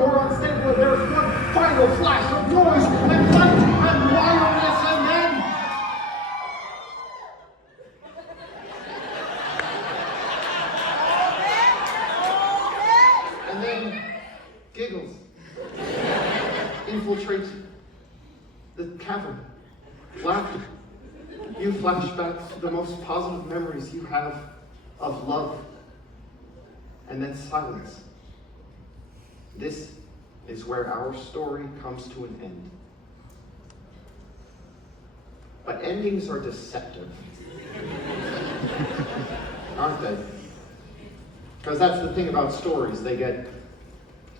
more unstable, and there's one final flash of noise and light and wildness, and then giggles infiltrate the cavern. Laughter. You flash back to the most positive memories you have of love. And then silence. This is where our story comes to an end. But endings are deceptive. Aren't they? Because that's the thing about stories. They get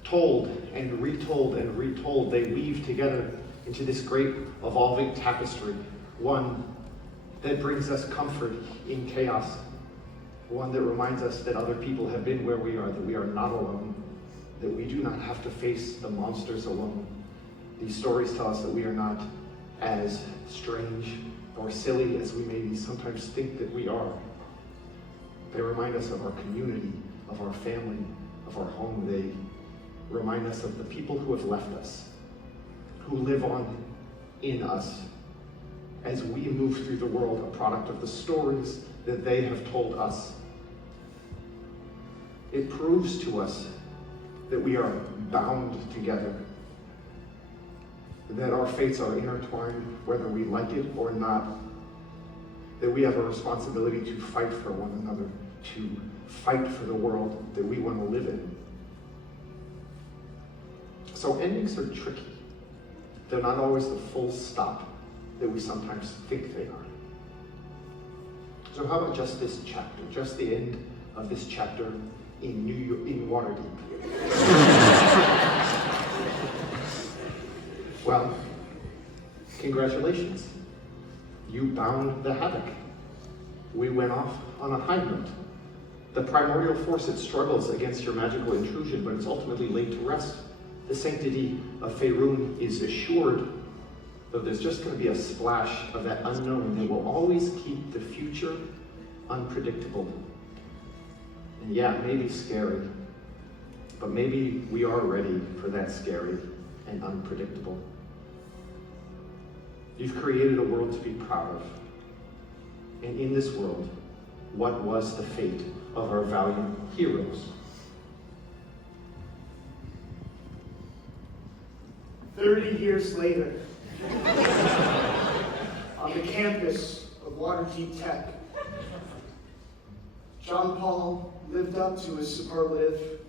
told and retold and retold. They weave together into this great evolving tapestry. One that brings us comfort in chaos. One that reminds us that other people have been where we are, that we are not alone, that we do not have to face the monsters alone. These stories tell us that we are not as strange or silly as we maybe sometimes think that we are. They remind us of our community, of our family, of our home. They remind us of the people who have left us, who live on in us as we move through the world, a product of the stories that they have told us. It proves to us that we are bound together, that our fates are intertwined whether we like it or not, that we have a responsibility to fight for one another, to fight for the world that we want to live in. So endings are tricky. They're not always the full stop that we sometimes think they are. So how about just this chapter, just the end of this chapter in New York, in Waterdeep? Well, congratulations. You bound the havoc. We went off on a high note. The primordial force, it struggles against your magical intrusion, but it's ultimately laid to rest. The sanctity of Faerun is assured, though there's just going to be a splash of that unknown that will always keep the future unpredictable. And yeah, it may be scary, but maybe we are ready for that scary and unpredictable. You've created a world to be proud of. And in this world, what was the fate of our valiant heroes? 30 years later, on the campus of Waterdeep Tech, John Paul lived up to his superlative.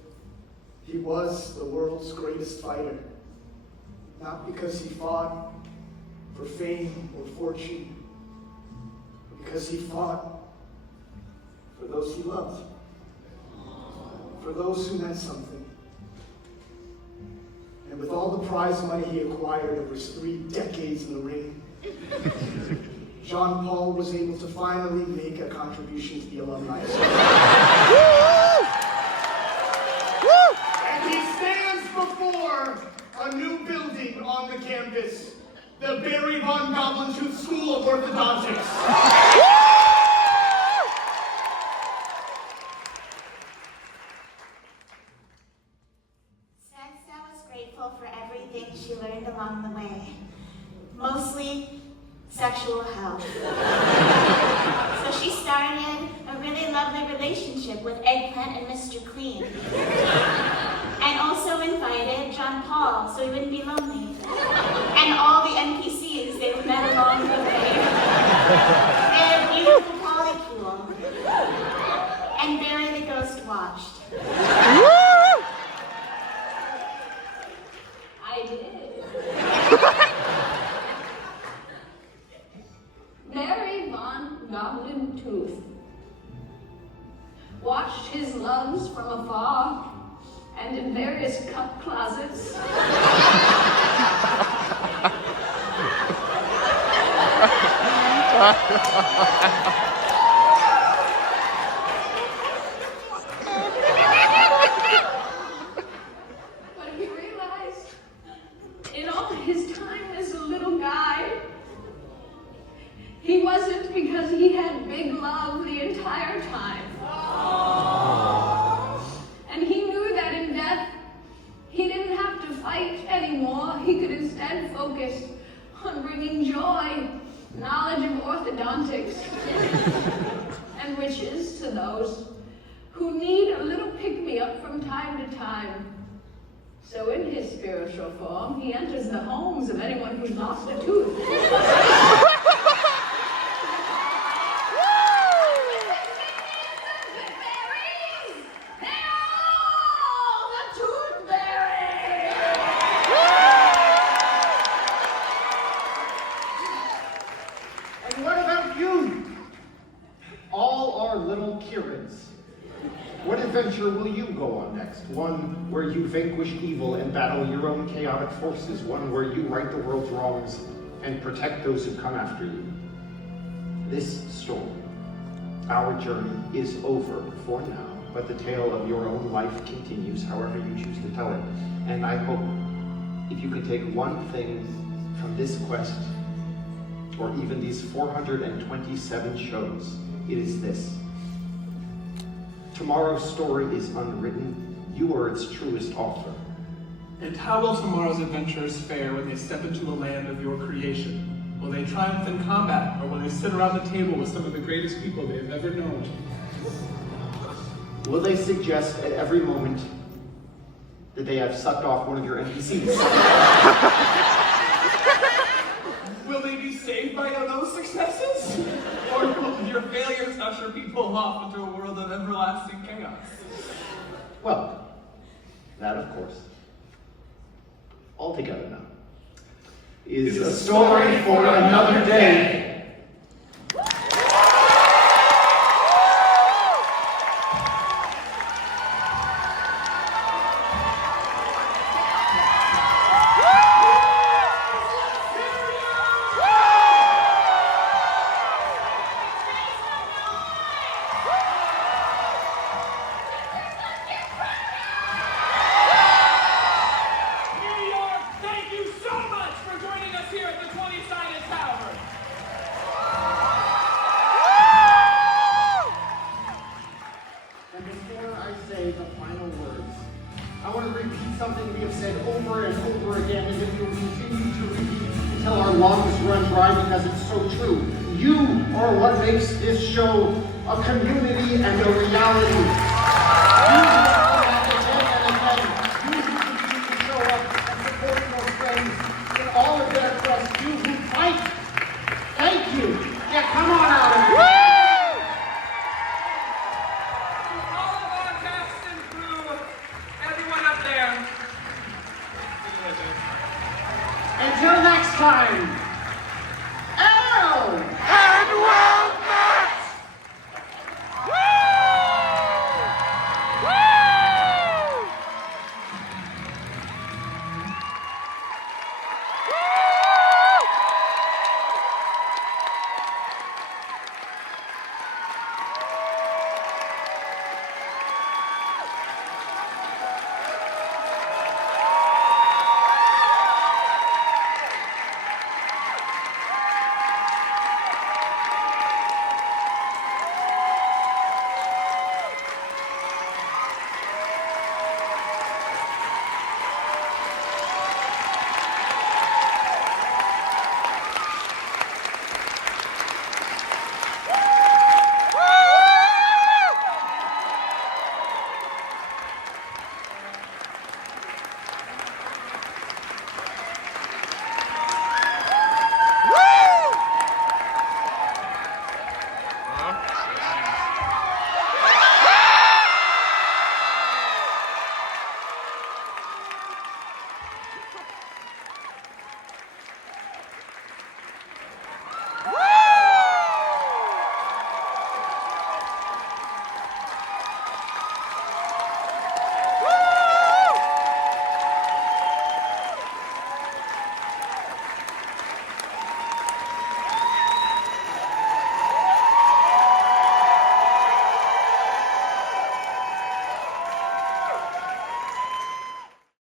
He was the world's greatest fighter, not because he fought for fame or fortune, but because he fought for those he loved, for those who meant something. And with all the prize money he acquired over his 3 decades in the ring, John Paul was able to finally make a contribution to the alumni association. And he stands before a new building on the campus, the Barry von Goblintooth School of Orthodontics. For everything she learned along the way, mostly sexual health. So she started a really lovely relationship with Eggplant and Mr. Clean, and also invited John Paul so he wouldn't be lonely, and all the NPCs they met along the way. Their beautiful polycule, and Barry the Ghost watched. I did. Barry von Goblintooth watched his loves from afar and in various cup closets. But he realized in all his time as a little guy, he wasn't because he had big love the entire time. And he knew that in death, he didn't have gifts to those who need a little pick-me-up from time to time. So in his spiritual form, he enters the homes of anyone who's lost a tooth. And what about you? All our little Kirans. What adventure will you go on next? One where you vanquish evil and battle your own chaotic forces. One where you right the world's wrongs and protect those who come after you. This story, our journey, is over for now, but the tale of your own life continues however you choose to tell it. And I hope if you could take one thing from this quest, or even these 427 shows, it is this. Tomorrow's story is unwritten. You are its truest author. And how will tomorrow's adventurers fare when they step into the land of your creation? Will they triumph in combat, or will they sit around the table with some of the greatest people they have ever known? Will they suggest at every moment that they have sucked off one of your NPCs? Will they be saved by those successes? Or will your failures usher people off into a world of everlasting chaos? Well, that of course, altogether now, is a story for another day. Thank you so much for joining us here at the Twenty-Sided Tavern. And before I say the final words, I want to repeat something we have said over and over again, and that we will continue to repeat until our lungs run dry, because it's so true. You are what makes this show a community and a reality. You who come back again and again. You who continue to show up and support your friends in all of their quest. You who fight. Thank you. Yeah, come on out of here. All of our cast and crew, everyone up there. Until next time.